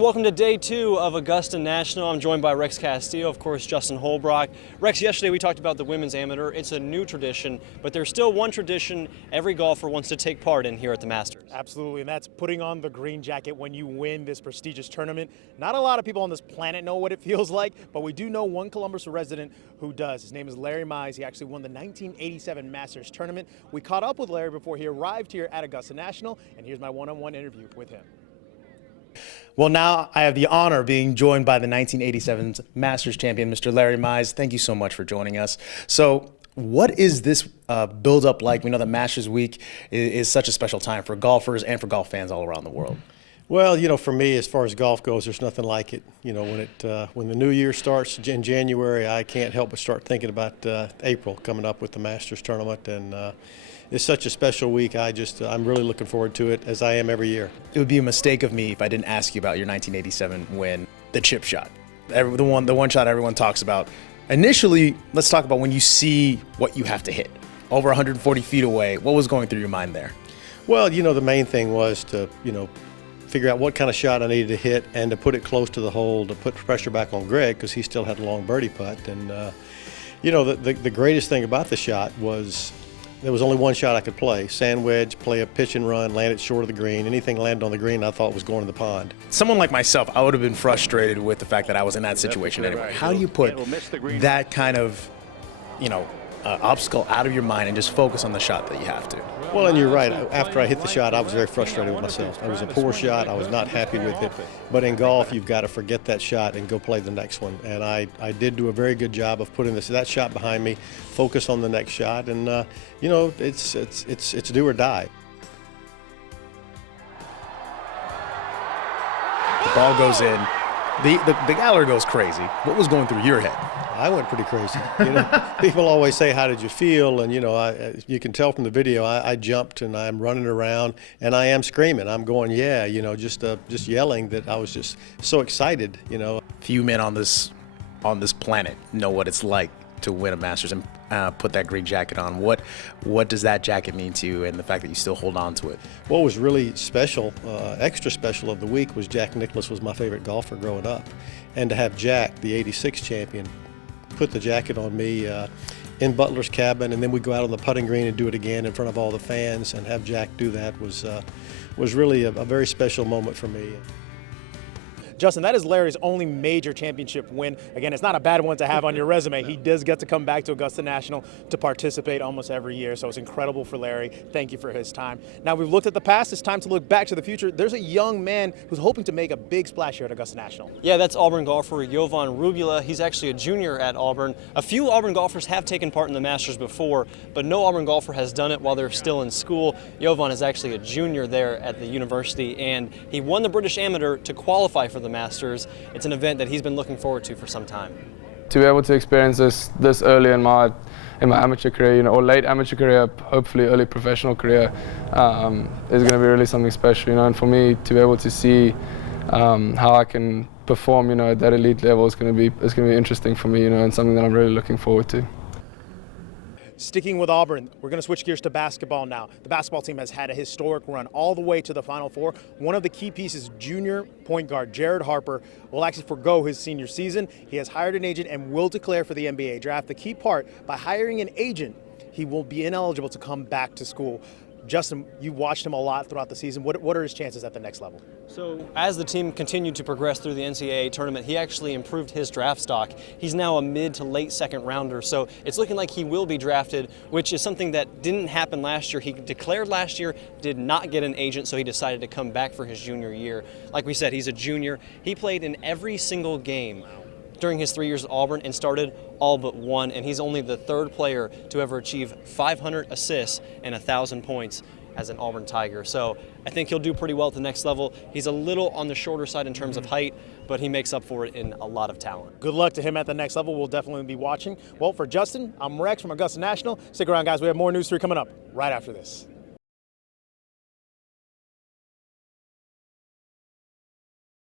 Welcome to day 2 of Augusta National. I'm joined by Rex Castillo, of course, Justin Holbrook. Rex, yesterday we talked about the women's amateur. It's a new tradition, but there's still one tradition every golfer wants to take part in here at the Masters. Absolutely, and that's putting on the green jacket when you win this prestigious tournament. Not a lot of people on this planet know what it feels like, but we do know one Columbus resident who does. His name is Larry Mize. He actually won the 1987 Masters tournament. We caught up with Larry before he arrived here at Augusta National, and here's my one-on-one interview with him. Well, now I have the honor of being joined by the 1987 Masters champion, Mr. Larry Mize. Thank you so much for joining us. So what is this build-up like? We know that Masters Week is such a special time for golfers and for golf fans all around the world. Well, you know, for me, as far as golf goes, there's nothing like it. You know, when the new year starts in January, I can't help but start thinking about April coming up with the Masters tournament, and it's such a special week. I'm really looking forward to it, as I am every year. It would be a mistake of me if I didn't ask you about your 1987 win, the chip shot, the one shot everyone talks about. Initially, let's talk about when you see what you have to hit over 140 feet away. What was going through your mind there? Well, you know, the main thing was to, figure out what kind of shot I needed to hit and to put it close to the hole to put pressure back on Greg, because he still had a long birdie putt. And, the greatest thing about the shot was there was only one shot I could play. Sand wedge, play a pitch and run, land it short of the green. Anything landed on the green I thought was going to the pond. Someone like myself, I would have been frustrated with the fact that I was in that situation anyway. How do you put that kind of, obstacle out of your mind and just focus on the shot that you have to? Well, and you're right. After I hit the shot, I was very frustrated with myself. It was a poor shot. I was not happy with it. But in golf, you've got to forget that shot and go play the next one. And I did do a very good job of putting that shot behind me, focus on the next shot, and it's do or die. The ball goes in. The galler goes crazy. What was going through your head? I went pretty crazy. People always say, "How did you feel?" And you can tell from the video, I jumped and I'm running around and I am screaming. I'm going, yeah, just yelling that I was just so excited. Few men on this planet know what it's like to win a Masters and put that green jacket on. What does that jacket mean to you, and the fact that you still hold on to it? What was really special, extra special of the week, was Jack Nicklaus was my favorite golfer growing up, and to have Jack, the '86 champion, put the jacket on me in Butler's cabin, and then we go out on the putting green and do it again in front of all the fans, and have Jack do that was really a very special moment for me. Justin, that is Larry's only major championship win. Again, it's not a bad one to have on your resume. He does get to come back to Augusta National to participate almost every year, so it's incredible for Larry. Thank you for his time. Now, we've looked at the past. It's time to look back to the future. There's a young man who's hoping to make a big splash here at Augusta National. Yeah, that's Auburn golfer WRBL. He's actually a junior at Auburn. A few Auburn golfers have taken part in the Masters before, but no Auburn golfer has done it while they're still in school. Jovan is actually a junior there at the university, and he won the British Amateur to qualify for the Masters. It's an event that he's been looking forward to for some time. To be able to experience this early in my amateur career, or late amateur career, hopefully early professional career, is going to be really something special, and for me to be able to see how I can perform, at that elite level is going to be interesting for me, and something that I'm really looking forward to. Sticking with Auburn, we're going to switch gears to basketball now. The basketball team has had a historic run all the way to the Final Four. One of the key pieces, junior point guard Jared Harper, will actually forgo his senior season. He has hired an agent and will declare for the NBA draft. The key part, by hiring an agent, he will be ineligible to come back to school. Justin, you watched him a lot throughout the season. What are his chances at the next level? So as the team continued to progress through the NCAA tournament, he actually improved his draft stock. He's now a mid to late second rounder, so it's looking like he will be drafted, which is something that didn't happen last year. He declared last year, did not get an agent, so he decided to come back for his junior year. Like we said, he's a junior. He played in every single game during his 3 years at Auburn and started all but one, and he's only the third player to ever achieve 500 assists and 1,000 points as an Auburn Tiger. So I think he'll do pretty well at the next level. He's a little on the shorter side in terms of height, but he makes up for it in a lot of talent. Good luck to him at the next level. We'll definitely be watching. Well, for Justin, I'm Rex from Augusta National. Stick around, guys. We have more news 3 coming up right after this.